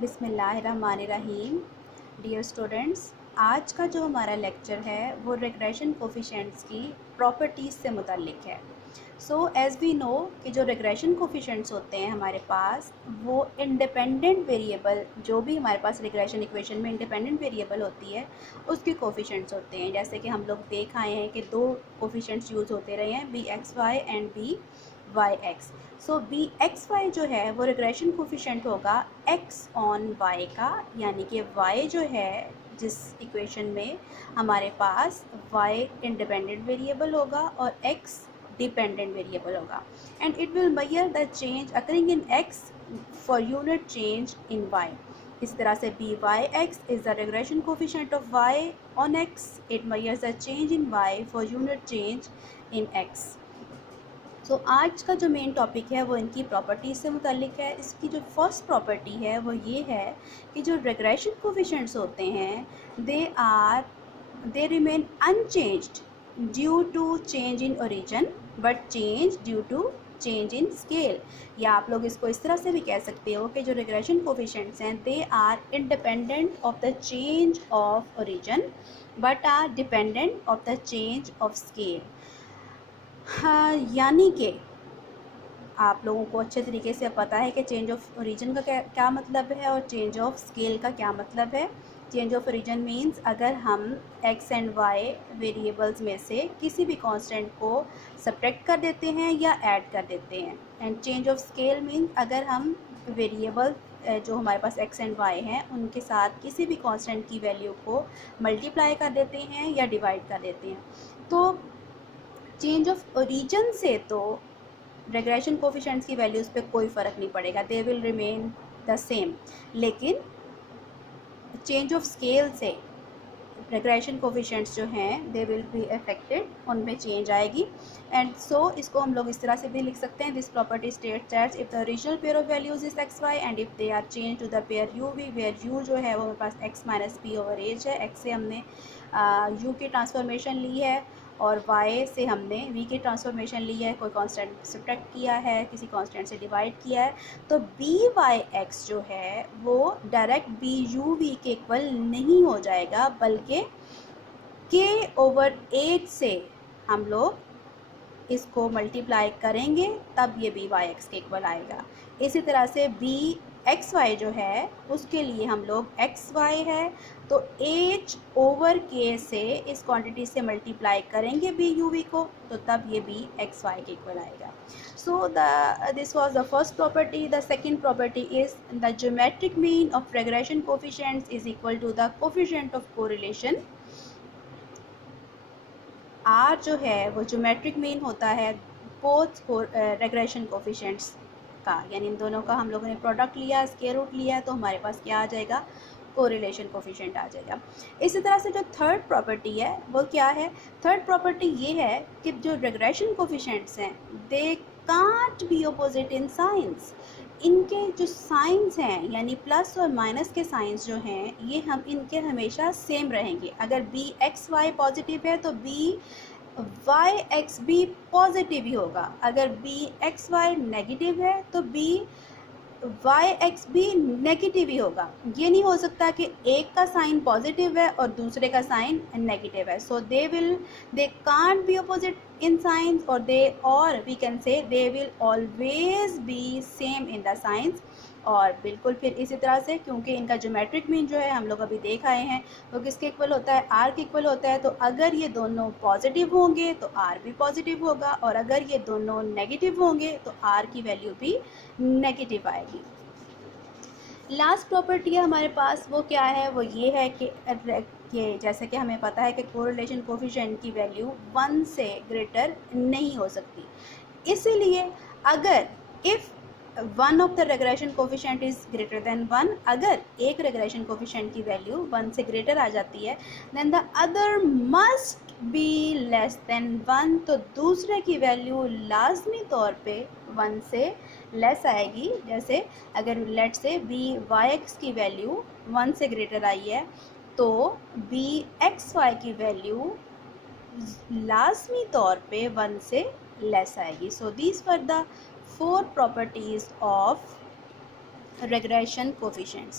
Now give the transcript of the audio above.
बिस्मिल्लाहिर्रहमानिर्रहीम। Dear students, आज का जो हमारा लेक्चर है वो रिग्रेशन कोफिशिएंट्स की प्रॉपर्टीज़ से मुताल्लिक है। सो एज़ वी नो कि जो रिग्रेशन कोफिशिएंट्स होते हैं हमारे पास, वो इंडिपेंडेंट वेरिएबल, जो भी हमारे पास रिग्रेशन इक्वेशन में इंडिपेंडेंट वेरिएबल होती है उसके कोफिशिएंट्स होते हैं। जैसे कि हम लोग देख आए हैं कि दो कोफिशिएंट्स यूज़ होते रहे हैं, B X Y and B Y X. So B X Y जो है वो रिग्रेशन कोफिशिएंट होगा एक्स ऑन वाई का, यानी कि वाई जो है जिस इक्वेशन में हमारे पास वाई इंडिपेंडेंट वेरिएबल होगा और एक्स डिपेंडेंट वेरिएबल होगा, and it will measure the change occurring in X for unit change in Y. इस तरह से B Y X is the regression coefficient of Y on X, it measures the change in Y for unit change in X. तो आज का जो main topic है वो इनकी प्रॉपर्टीज़ से मुताल्लिक है। इसकी जो फर्स्ट प्रॉपर्टी है वो ये है कि जो रिग्रेशन कोफिशिएंट्स होते हैं they remain unchanged due to change in origin but change due to change in scale. या आप लोग इसको इस तरह से भी कह सकते हो कि जो रिग्रेशन कोफिशिएंट्स हैं they are independent of the change of origin but are dependent of the change of scale. हाँ, यानी कि आप लोगों को अच्छे तरीके से पता है कि चेंज ऑफ ओरिजिन का क्या मतलब है और चेंज ऑफ स्केल का क्या मतलब है। चेंज ऑफ ओरिजिन मींस अगर हम एक्स एंड वाई वेरिएबल्स में से किसी भी कांस्टेंट को सब्ट्रैक्ट कर देते हैं या ऐड कर देते हैं, and change of scale means अगर हम वेरिएबल जो हमारे पास एक्स एंड वाई हैं उनके साथ किसी भी कांस्टेंट की वैल्यू को मल्टीप्लाई कर देते हैं या डिवाइड कर देते हैं। तो चेंज ऑफ ओरिजिन से तो रिग्रेशन कोफिशिएंट्स की वैल्यूज़ पे कोई फ़र्क नहीं पड़ेगा, they will remain the same. लेकिन चेंज ऑफ स्केल से रिग्रेशन कोफिशिएंट्स जो हैं दे विल बी अफेक्टेड, उनमें चेंज आएगी। एंड सो इसको हम लोग इस तरह से भी लिख सकते हैं, this property states that if the original pair of values is x Y and if they are change to the pair u v, where u जो है वो हमारे पास x minus p over h है। एक्स से हमने you की transformation ली है और y से हमने v की ट्रांसफॉर्मेशन ली है, कोई कांस्टेंट सब्ट्रैक्ट किया है, किसी कांस्टेंट से डिवाइड किया है। तो बी वाई एक्स जो है वो डायरेक्ट बी यू वी के इक्वल नहीं हो जाएगा, बल्कि k ओवर 8 से हम लोग इसको मल्टीप्लाई करेंगे तब ये बी वाई एक्स के इक्वल आएगा। इसी तरह से बी एक्स वाई जो है उसके लिए हम लोग एक्स वाई है तो एच ओवर के से इस क्वांटिटी से मल्टीप्लाई करेंगे बी यू वी को, तो तब ये बी एक्स वाई के इक्वल आएगा। So this was the first property. The second property is the geometric mean of regression coefficients is equal to the coefficient of correlation. R जो है वो geometric mean होता है बोथ रिग्रेशन कोफिशिएंट्स का, यानी इन दोनों का हम लोगों ने प्रोडक्ट लिया, स्क्वायर रूट लिया, तो हमारे पास क्या आ जाएगा, कोरिलेशन कोफिशिएंट आ जाएगा। इसी तरह से जो थर्ड प्रॉपर्टी है वो क्या है, थर्ड प्रॉपर्टी ये है कि जो रिग्रेशन कोफिशिएंट्स हैं दे can't be opposite in science. इनके जो साइंस हैं यानी प्लस और माइनस के साइंस जो हैं ये हम इनके हमेशा सेम रहेंगे। अगर बी एक्स वाई पॉजिटिव है तो बी वाई एक्स भी पॉजिटिव ही होगा, अगर बी एक्स वाई नेगेटिव है तो बी वाई एक्स भी नेगेटिव ही होगा। ये नहीं हो सकता कि एक का साइन पॉजिटिव है और दूसरे का साइन नेगेटिव है। So they can't be opposite in signs और we can say they will always be same in the signs. और बिल्कुल फिर इसी तरह से क्योंकि इनका ज्योमेट्रिक मीन जो है हम लोग अभी देख आए हैं वो किसके इक्वल होता है, आर के इक्वल होता है। तो अगर ये दोनों पॉजिटिव होंगे तो आर भी पॉजिटिव होगा, और अगर ये दोनों नेगेटिव होंगे तो आर की वैल्यू भी नेगेटिव आएगी। लास्ट प्रॉपर्टी है हमारे पास वो क्या है, वो ये है कि जैसे कि हमें पता है कि कोरिलेशन कोफिशिएंट की वैल्यू 1 से ग्रेटर नहीं हो सकती। इसीलिए अगर if one of the regression coefficient is greater than 1, अगर एक रिग्रेशन कोफिशिएंट की वैल्यू 1 से ग्रेटर आ जाती है then the other must be less than 1, तो दूसरे की वैल्यू लाजमी तौर पे 1 से लेस आएगी। जैसे अगर लेट से बी वाई एक्स की वैल्यू 1 से ग्रेटर आई है तो बी एक्स वाई की वैल्यू लाजमी तौर पे 1 से लेस आएगी। So these were the 4 properties of regression coefficients.